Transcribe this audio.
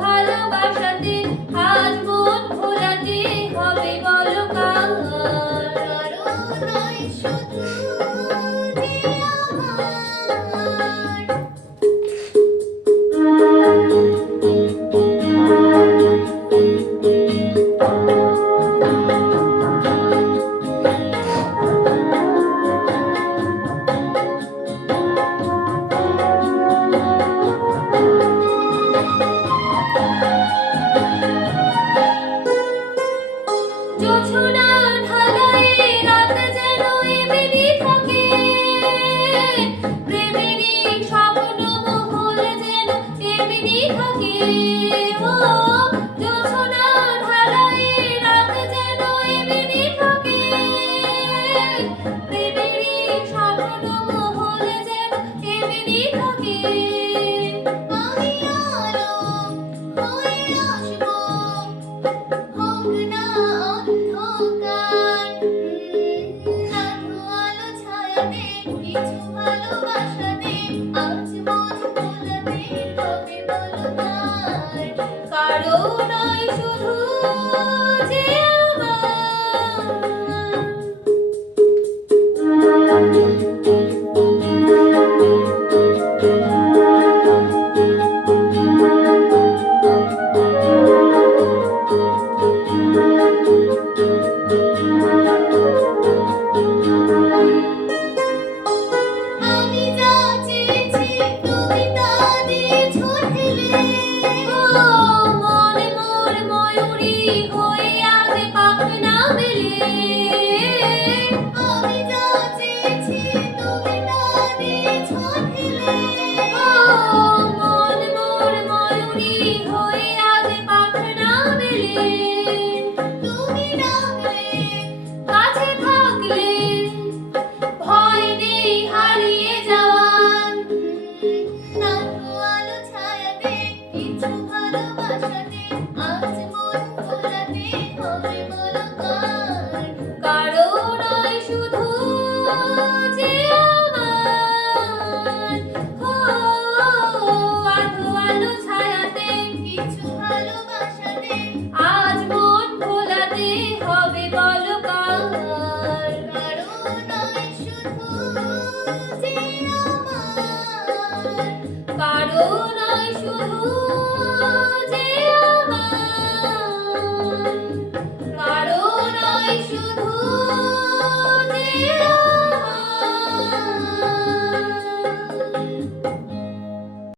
ভালোবাসাতে আজ মন ভোলাতে হবে বলো কার। কারো নয় শুধু যে আমার। জোছনার ঢালায় রাত যেন এমনি থাকে, প্রেমেরই স্বপ্ন মহল যেন এমনি থাকে। ও জোছনার ঢালায় রাত যেন এমনি থাকে, প্রেমেরই স্বপ্ন মহল যেন এমনি থাকে। আমি আলো হয়ে আসবো, হোক না অন্ধকার। আধো আলো ছায়াতে কিছু ভালোবাসাতে আজ মন ভোলাতে হবে বলো কার। কারো নয় শুধু যে আমি যা চেয়েছি তুমি তা দিয়েছো ঢেলে। মনে মোর ময়ূরী হয়ে আজ পাখনা মেলে। আমি যা চেয়েছি তুমি তা দিয়েছো ঢেলে। মনে মোর ময়ূরী হয়ে আজ পাখনা মেলে। তুমি ডাকলে কাছে থাকলে ভয় নেই হারিয়ে যাওয়ার। আধো আলো ছায়াতে কিছু ভালোবাসাতে আজ মন ভোলাতে হবে বলো কার। কারো নয় শুধু যে আমার। আধো আলো ছায়াতে কিছু ভালোবাসাতে আজ মন ভোলাতে হবে বলো কার। কারো নয় শুধু যে আমার। কারো নয় শুধু